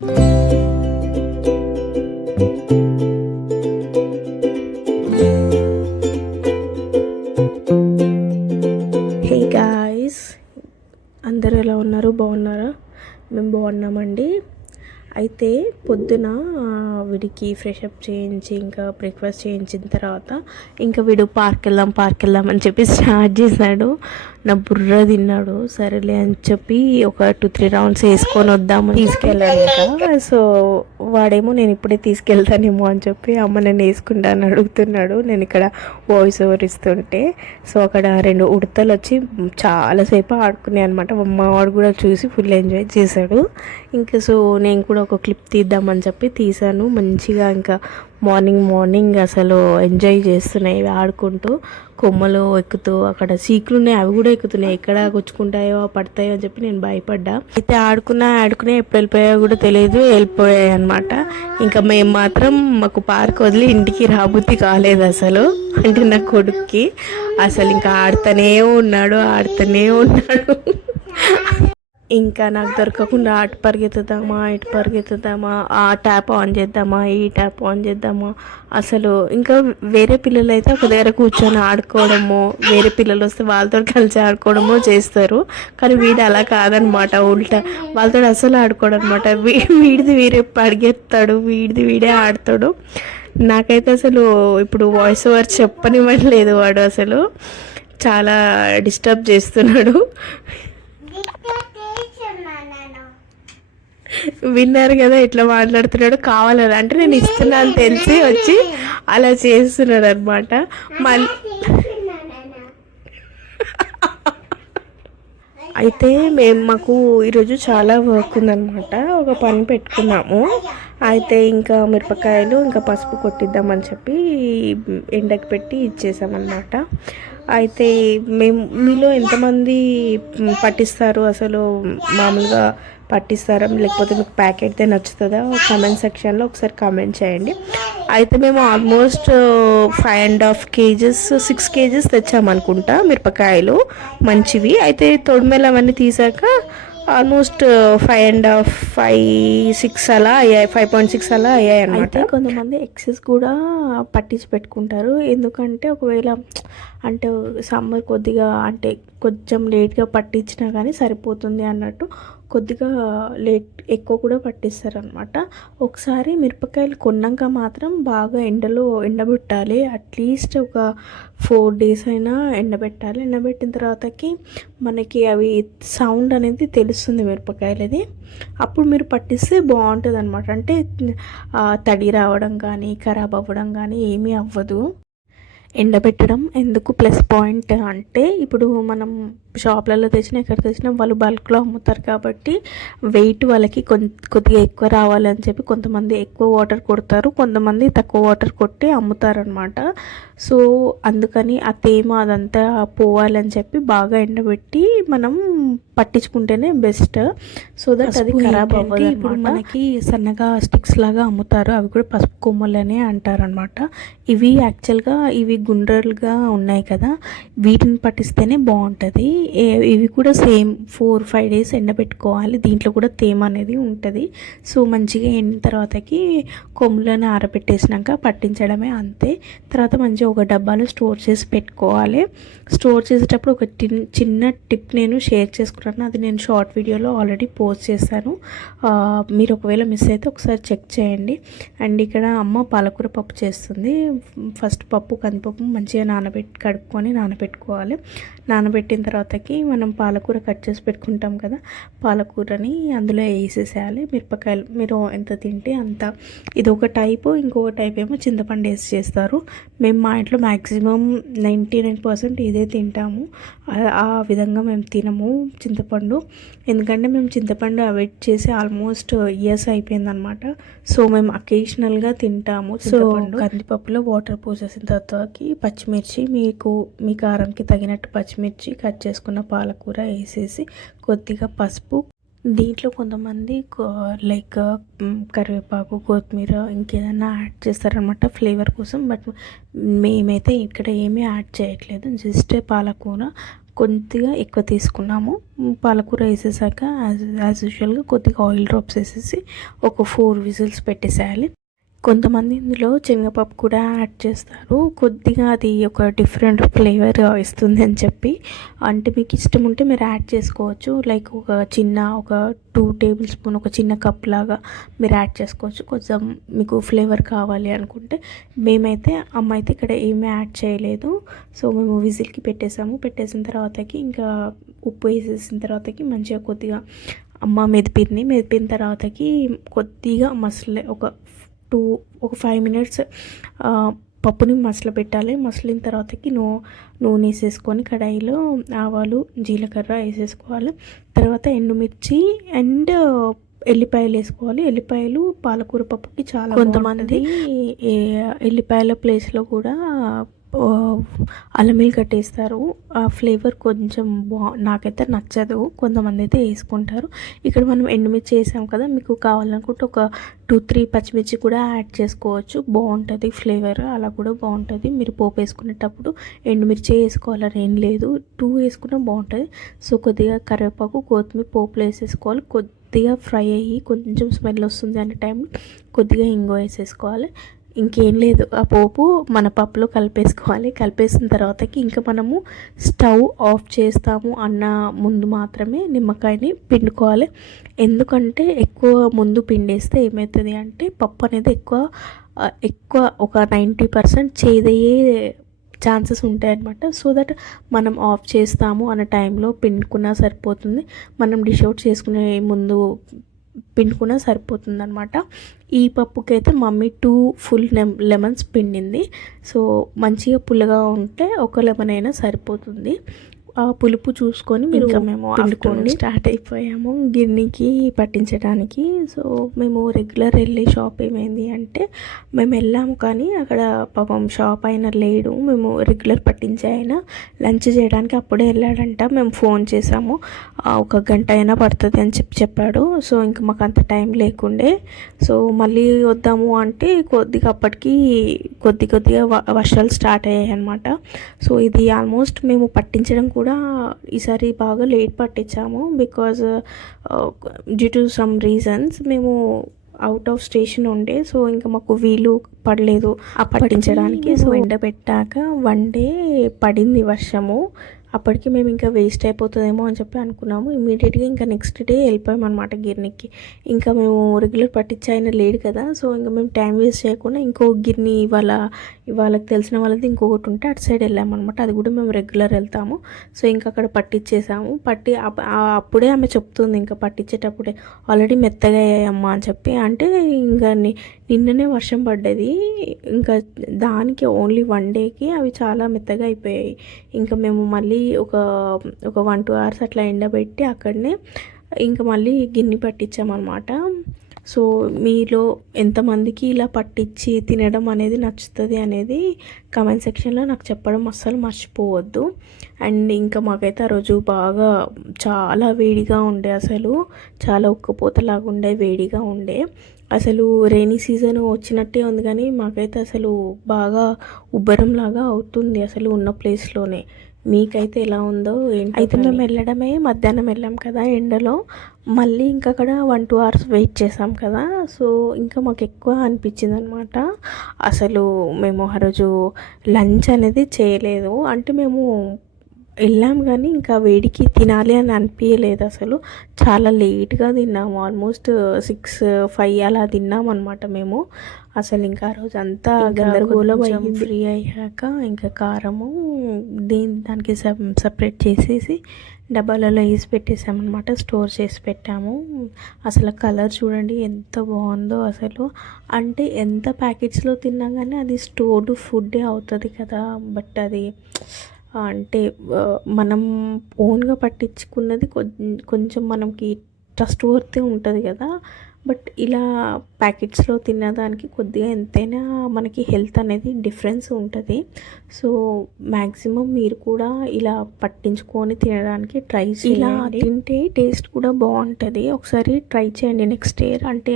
Hey guys, అందరూ ఎలా ఉన్నారు? బాగున్నారా? మేము బాగున్నామండి. అయితే పొద్దున వీడికి ఫ్రెషప్ చేయించి ఇంకా బ్రేక్ఫాస్ట్ చేయించిన తర్వాత ఇంకా వీడు పార్క్ వెళ్దాం అని చెప్పి స్టార్ట్ చేశాడు. నా బుర్ర తిన్నాడు. సరేలే అని చెప్పి ఒక 2-3 రౌండ్స్ వేసుకొని వద్దామని తీసుకెళ్ళాను. ఇంకా సో వాడేమో నేను ఇప్పుడే తీసుకెళ్తానేమో అని చెప్పి అమ్మ నేను వేసుకుంటాను అడుగుతున్నాడు. నేను ఇక్కడ వాయిస్ ఓవర్ ఇస్తుంటే సో అక్కడ 2 ఉడతలు వచ్చి చాలాసేపు ఆడుకున్నాయి అనమాట. మా వాడు కూడా చూసి ఫుల్ ఎంజాయ్ చేశాడు. ఇంకా సో నేను కూడా ఒక క్లిప్ తీద్దామని చెప్పి తీసాను. మంచిగా ఇంకా మార్నింగ్ అసలు ఎంజాయ్ చేస్తున్నాయి ఆడుకుంటూ, కొమ్మలు ఎక్కుతూ. అక్కడ సీకులు ఉన్నాయి, అవి కూడా ఎక్కుతున్నాయి. ఎక్కడ గుచ్చుకుంటాయో పడతాయో అని చెప్పి నేను భయపడ్డా. అయితే ఆడుకునే ఎప్పుడు వెళ్ళిపోయాయో కూడా తెలియదు, వెళ్ళిపోయాయి అనమాట. ఇంకా మేము మాత్రం మాకు పార్క్ వదిలి ఇంటికి రాబుద్ది కాలేదు అసలు. అంటే నా కొడుక్కి అసలు ఇంకా ఆడుతూనే ఉన్నాడు. ఇంకా నాకు దొరకకుండా అటు పరిగెత్తుదామా ఇటు పరిగెత్తుదామా, ఆ ట్యాప్ ఆన్ చేద్దామా ఈ ట్యాప్ ఆన్ చేద్దామా. అసలు ఇంకా వేరే పిల్లలు అయితే ఒక దగ్గర కూర్చొని ఆడుకోవడము, వేరే పిల్లలు వస్తే వాళ్ళతో కలిసి ఆడుకోవడము చేస్తారు. కానీ వీడు అలా కాదనమాట, ఉల్టా వాళ్ళతో అసలు ఆడుకోవడం అనమాట. వీడిది వీరే పరిగెత్తాడు, వీడే ఆడతాడు. నాకైతే అసలు ఇప్పుడు వాయిస్ ఓవర్ చెప్పనివ్వట్లేదు. వాడు అసలు చాలా డిస్టర్బ్ చేస్తున్నాడు. విన్నారు కదా ఎట్లా మాట్లాడుతున్నాడు, కావాలని అంటే నేను ఇస్తున్నాను తెలిసి వచ్చి అలా చేస్తున్నాడు అనమాట. మళ్ళీ అయితే మాకు ఈరోజు చాలా వర్క్ ఉందన్నమాట. ఒక పని పెట్టుకున్నాము. అయితే ఇంకా మిరపకాయలు ఇంకా పసుపు కొట్టిద్దామని చెప్పి ఎండకి పెట్టి ఇచ్చేసామన్నమాట. అయితే మీలో ఎంతమంది పట్టిస్తారు అసలు? మామూలుగా పట్టిస్తారా లేకపోతే మీకు ప్యాకెట్దే నచ్చుతుందా? కామెంట్ సెక్షన్లో ఒకసారి కామెంట్ చేయండి. అయితే మేము ఆల్మోస్ట్ 5.5 kgs 6 kgs తెచ్చామనుకుంటా మిరపకాయలు మంచివి. అయితే తొడిమెలు అవన్నీ తీసాక ఆల్మోస్ట్ 5.5 5.6 అలా అయ్యాయి, 5.6 అలా అయ్యాయి అన్నమాట. కొంతమంది ఎక్సెస్ కూడా పట్టించి పెట్టుకుంటారు. ఎందుకంటే ఒకవేళ అంటే సమ్మర్ కొద్దిగా అంటే కొంచెం లేట్గా పట్టించినా కానీ సరిపోతుంది అన్నట్టు కొద్దిగా ఎక్కువ కూడా పట్టిస్తారనమాట. ఒకసారి మిరపకాయలు కొన్నాక మాత్రం బాగా ఎండబెట్టాలి. అట్లీస్ట్ ఒక 4 days అయినా ఎండబెట్టాలి. ఎండబెట్టిన తర్వాతకి మనకి అవి సౌండ్ అనేది తెలుస్తుంది మిరపకాయలది. అప్పుడు మీరు పట్టిస్తే బాగుంటుంది అనమాట. అంటే తడి రావడం కానీ ఖరాబ్ అవ్వడం కానీ ఏమీ అవ్వదు. ఎండబెట్టడం ఎందుకు ప్లస్ పాయింట్ అంటే, ఇప్పుడు మనం షాప్లలో తెచ్చినా ఎక్కడ తెచ్చినా వాళ్ళు బల్క్లో అమ్ముతారు కాబట్టి వెయిట్ వాళ్ళకి కొద్దిగా ఎక్కువ రావాలని చెప్పి కొంతమంది ఎక్కువ వాటర్ కొడతారు, కొంతమంది తక్కువ వాటర్ కొట్టి అమ్ముతారనమాట. సో అందుకని ఆ తేమ అదంతా పోవాలని చెప్పి బాగా ఎండబెట్టి మనం పట్టించుకుంటేనే బెస్ట్. సో దట్ అది ఖరాబ్ అవ్వదు. ఇప్పుడు మనకి సన్నగా స్టిక్స్ లాగా అమ్ముతారు, అవి కూడా పసుపు కొమ్మలనే అంటారనమాట. ఇవి యాక్చువల్గా గుండ్రలుగా ఉన్నాయి కదా, వీటిని పట్టిస్తేనే బాగుంటుంది. ఇవి కూడా సేమ్ 4-5 days ఎండబెట్టుకోవాలి. దీంట్లో కూడా తేమ అనేది ఉంటుంది. సో మంచిగా ఎండిన తర్వాతకి కొమ్ములను ఆరబెట్టేసినాక పట్టించడమే, అంతే. తర్వాత మంచిగా ఒక డబ్బాలో స్టోర్ చేసి పెట్టుకోవాలి. స్టోర్ చేసేటప్పుడు ఒక చిన్న టిప్ నేను షేర్ చేసుకున్నాను. అది నేను షార్ట్ వీడియోలో ఆల్రెడీ పోస్ట్ చేశాను. మీరు ఒకవేళ మిస్ అయితే ఒకసారి చెక్ చేయండి. అండ్ ఇక్కడ అమ్మ పాలకూర పప్పు చేస్తుంది. ఫస్ట్ కందిపప్పు మంచిగా కడుక్కొని నానబెట్టుకోవాలి. నానబెట్టిన తర్వాతకి మనం పాలకూర కట్ చేసి పెట్టుకుంటాం కదా, పాలకూరని అందులో వేసేసేయాలి. మిరపకాయలు మీరు ఎంత తింటే అంత. ఇది ఒక టైపు, ఇంకొక టైప్ ఏమో చింతపండు వేసి చేస్తారు. మేము మా ఇంట్లో మ్యాక్సిమం 99% ఇదే తింటాము. ఆ విధంగా మేము తినము చింతపండు. ఎందుకంటే మేము చింతపండు అవాయిడ్ చేసి ఆల్మోస్ట్ ఇయర్స్ అయిపోయిందనమాట. సో మేము అకేషనల్గా తింటాము. సో కందిపప్పులో వాటర్ పోసేసిన తర్వాతకి పచ్చిమిర్చి, మీ కారంకి తగినట్టు పచ్చిమిర్చి, కట్ చేసుకున్న పాలకూర వేసేసి కొద్దిగా పసుపు, దీంట్లో కొంతమంది లైక్ కరివేపాకు, కొత్తిమీర ఇంకేదైనా యాడ్ చేస్తారనమాట ఫ్లేవర్ కోసం. బట్ మేమైతే ఇక్కడ ఏమీ యాడ్ చేయట్లేదు. జస్ట్ పాలకూర కొద్దిగా ఎక్కువ తీసుకున్నాము. పాలకూర వేసేసాక యాజ్ యూజువల్గా కొద్దిగా ఆయిల్ డ్రాప్స్ వేసేసి ఒక 4 విజిల్స్ పెట్టేసేయాలి. కొంతమంది ఇందులో శనగపప్పు కూడా యాడ్ చేస్తారు. కొద్దిగా అది ఒక డిఫరెంట్ ఫ్లేవర్ ఇస్తుంది అని చెప్పి, అంటే మీకు ఇష్టం ఉంటే మీరు యాడ్ చేసుకోవచ్చు. లైక్ ఒక 2 టేబుల్ స్పూన్, ఒక చిన్న కప్ లాగా మీరు యాడ్ చేసుకోవచ్చు కొంచెం మీకు ఫ్లేవర్ కావాలి అనుకుంటే. మేమైతే అమ్మ అయితే ఇక్కడ ఏమీ యాడ్ చేయలేదు. సో మేము విజిల్కి పెట్టేసిన తర్వాతకి ఇంకా ఉప్పు వేసేసిన తర్వాతకి మంచిగా కొద్దిగా అమ్మ మెదిపిన తర్వాతకి కొద్దిగా ఒక 5 మినిట్స్ పప్పుని పెట్టాలి. మసలిన తర్వాతకి నూనె వేసేసుకొని కడాయిలో ఆవాలు, జీలకర్ర వేసేసుకోవాలి. తర్వాత ఎండుమిర్చి అండ్ ఎల్లిపాయలు వేసుకోవాలి. ఎల్లిపాయలు పాలకూర పప్పుకి చాలా కొంతమంది ఎల్లిపాయల ప్లేస్లో కూడా అల్లం వెల్లుల్లి కట్టేస్తారు. ఆ ఫ్లేవర్ కొంచెం నాకైతే నచ్చదు. కొంతమంది అయితే వేసుకుంటారు. ఇక్కడ మనం ఎండుమిర్చి వేసాం కదా, మీకు కావాలనుకుంటే ఒక 2-3 పచ్చిమిర్చి కూడా యాడ్ చేసుకోవచ్చు. బాగుంటుంది ఫ్లేవర్, అలా కూడా బాగుంటుంది. మీరు పోపు వేసుకునేటప్పుడు ఎండుమిర్చి వేసుకోవాలని ఏం లేదు, 2 వేసుకున్నా బాగుంటుంది. సో కొద్దిగా కరివేపాకు, కొత్తిమీర పోపులో వేసేసుకోవాలి. కొద్దిగా ఫ్రై అయ్యి కొంచెం స్మెల్ వస్తుంది అనే టైంలో కొద్దిగా ఇంగువ వేసేసుకోవాలి. ఇంకేం లేదు, ఆ పోపు మన పప్పులో కలిపేసిన తర్వాతకి ఇంకా మనము స్టవ్ ఆఫ్ చేస్తాము అన్న ముందు మాత్రమే నిమ్మకాయని పిండుకోవాలి. ఎందుకంటే ఎక్కువ ముందు పిండేస్తే ఏమవుతుంది అంటే పప్పు అనేది ఎక్కువ ఒక 90% చేదయ్యే ఛాన్సెస్ ఉంటాయన్నమాట. సో దట్ మనం ఆఫ్ చేస్తాము అన్న టైంలో పిండుకున్నా సరిపోతుంది. మనం డిష్ అవుట్ చేసుకునే ముందు పిండుకున్నా సరిపోతుంది అనమాట. ఈ పప్పుకైతే మమ్మీ 2 ఫుల్ లెమన్స్ పిండింది. సో మంచిగా పుల్లగా ఉంటే ఒక లెమన్ అయినా సరిపోతుంది. ఆ పులుపు చూసుకొని ఇంకా మేము పిండుకొని స్టార్ట్ అయిపోయాము గిన్నెకి పట్టించడానికి. సో మేము రెగ్యులర్ వెళ్ళే షాప్ ఏమైంది అంటే మేము వెళ్ళాము, కానీ అక్కడ పాపం షాప్ అయినా లేడు. మేము రెగ్యులర్ పట్టించే అయినా లంచ్ చేయడానికి అప్పుడే వెళ్ళాడంట. మేము ఫోన్ చేసాము, 1 గంట అయినా పడుతుంది అని చెప్పాడు. సో ఇంకా మాకు అంత టైం లేకుండే. సో మళ్ళీ వద్దాము అంటే అప్పటికి కొద్దిగా వర్షాలు స్టార్ట్ అయ్యాయి అనమాట. సో ఇది ఆల్మోస్ట్ మేము పట్టించడం కూడా ఈసారి బాగా లేట్ పట్టించాము. Because due to some reasons మేము అవుట్ ఆఫ్ స్టేషన్ ఉండే. సో ఇంకా మాకు వీలు పడలేదు పట్టించడానికి. సో ఎండబెట్టాక 1 డే పడింది వర్షము. అప్పటికి మేము ఇంకా వేస్ట్ అయిపోతుందేమో అని చెప్పి అనుకున్నాము. ఇమీడియట్గా ఇంకా నెక్స్ట్ డే వెళ్ళిపోయాం అనమాట గిర్నీకి. ఇంకా మేము రెగ్యులర్ పట్టించి ఆయన లేడు కదా, సో ఇంకా మేము టైం వేస్ట్ చేయకుండా ఇంకో గిర్నీ వాళ్ళకి తెలిసిన వాళ్ళది ఇంకొకటి ఉంటే అటు సైడ్ వెళ్ళామన్నమాట. అది కూడా మేము రెగ్యులర్ వెళ్తాము. సో ఇంకా అక్కడ పట్టించేసాము. అప్పుడే ఆమె చెప్తుంది ఇంకా పట్టించేటప్పుడే ఆల్రెడీ మెత్తగా అయ్యాయమ్మా అని చెప్పి. అంటే ఇంకా నిన్ననే వర్షం పడ్డది, ఇంకా దానికి ఓన్లీ 1 డేకి అవి చాలా మెత్తగా అయిపోయాయి. ఇంకా మేము మళ్ళీ ఒక 1-2 అవర్స్ అట్లా ఎండబెట్టి అక్కడనే ఇంకా మళ్ళీ గిన్నె పట్టించామన్నమాట. సో మీలో ఎంతమందికి ఇలా పట్టించి తినడం అనేది నచ్చుతుంది అనేది కామెంట్ సెక్షన్లో నాకు చెప్పడం అస్సలు మర్చిపోవద్దు. అండ్ ఇంకా మాకైతే ఆ రోజు బాగా చాలా వేడిగా ఉండే, అసలు చాలా ఉక్కపోతలాగా ఉండే, వేడిగా ఉండే. అసలు రైనీ సీజన్ వచ్చినట్టే ఉంది, కానీ మాకైతే అసలు బాగా ఉబ్బరం లాగా అవుతుంది అసలు ఉన్న ప్లేస్లోనే. మీకైతే ఎలా ఉందో ఏంటి. అయితే మేము వెళ్ళడమే మధ్యాహ్నం వెళ్ళాం కదా ఎండలో, మళ్ళీ ఇంకా అక్కడ 1-2 అవర్స్ వెయిట్ చేసాం కదా. సో ఇంకా మాకు ఎక్కువ అనిపించింది అనమాట. అసలు మేము ఆ రోజు లంచ్ అనేది చేయలేదు. అంటే మేము వెళ్ళాం కానీ ఇంకా వేడికి తినాలి అని అనిపించలేదు. అసలు చాలా లేట్గా తిన్నాము, ఆల్మోస్ట్ 6-5 అలా తిన్నాం అనమాట మేము. అసలు ఇంకా ఆ రోజు అంతా గందరగోళం అయ్యి ఫ్రీ అయ్యాక ఇంకా కారము దానికి సపరేట్ చేసేసి డబ్బాలలో వేసి పెట్టేసామన్నమాట, స్టోర్ చేసి పెట్టాము. అసలు కలర్ చూడండి ఎంత బాగుందో అసలు. అంటే ఎంత ప్యాకెట్స్లో తిన్నా కానీ అది స్టోర్డ్ ఫుడ్డే అవుతుంది కదా, బట్ అది అంటే మనం ఓన్గా పట్టించుకున్నది కొంచెం మనకి ట్రస్ట్ వర్తీ ఉంటుంది కదా. బట్ ఇలా ప్యాకెట్స్లో తినడానికి కొద్దిగా ఎంతైనా మనకి హెల్త్ అనేది డిఫరెన్స్ ఉంటుంది. సో మ్యాక్సిమం మీరు కూడా ఇలా పట్టించుకొని తినడానికి ట్రై చేయండి. ఇలా తింటే టేస్ట్ కూడా బాగుంటుంది. ఒకసారి ట్రై చేయండి నెక్స్ట్ ఇయర్. అంటే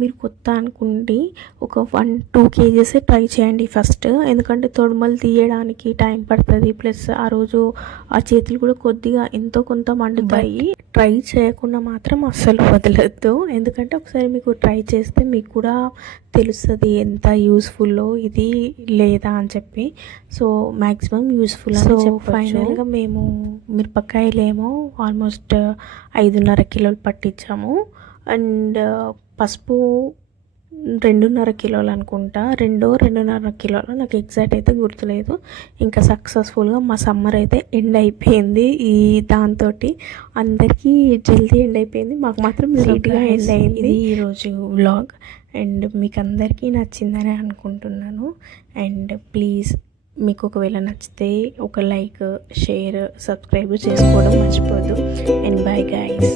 మీరు కొత్త అనుకుంటే ఒక 1-2 kgs ట్రై చేయండి ఫస్ట్. ఎందుకంటే తొడుమలు తీయడానికి టైం పడుతుంది. ప్లస్ ఆ రోజు ఆ చేతులు కూడా కొద్దిగా ఎంతో కొంత మండుతాయి. ట్రై చేయకుండా మాత్రం అస్సలు వదలొద్దు. ఎందుకంటే ఒకసారి మీకు ట్రై చేస్తే మీకు కూడా తెలుస్తుంది ఎంత యూస్ఫుల్లో ఇది లేదా అని చెప్పి. సో మ్యాక్సిమం యూస్ఫుల్ అని చెప్పొచ్చు. ఫైనల్గా మేము మిరపకాయలేమో ఆల్మోస్ట్ 5.5 కిలోలు పట్టించాము. అండ్ పసుపు 2.5 కిలోలు అనుకుంటా, 2.5 కిలోలు, నాకు ఎగ్జాక్ట్ అయితే గుర్తులేదు. ఇంకా సక్సెస్ఫుల్గా మా సమ్మర్ అయితే ఎండ్ అయిపోయింది. ఈ దాంతో అందరికీ జల్దీ ఎండ్ అయిపోయింది, మాకు మాత్రం లేట్గా ఎండ్ అయింది. ఇది ఈరోజు వ్లాగ్ అండ్ మీకు అందరికీ నచ్చిందని అనుకుంటున్నాను. అండ్ ప్లీజ్ మీకు ఒకవేళ నచ్చితే ఒక లైక్, షేర్, సబ్స్క్రైబ్ చేసుకోవడం మర్చిపోద్దు. And bye guys.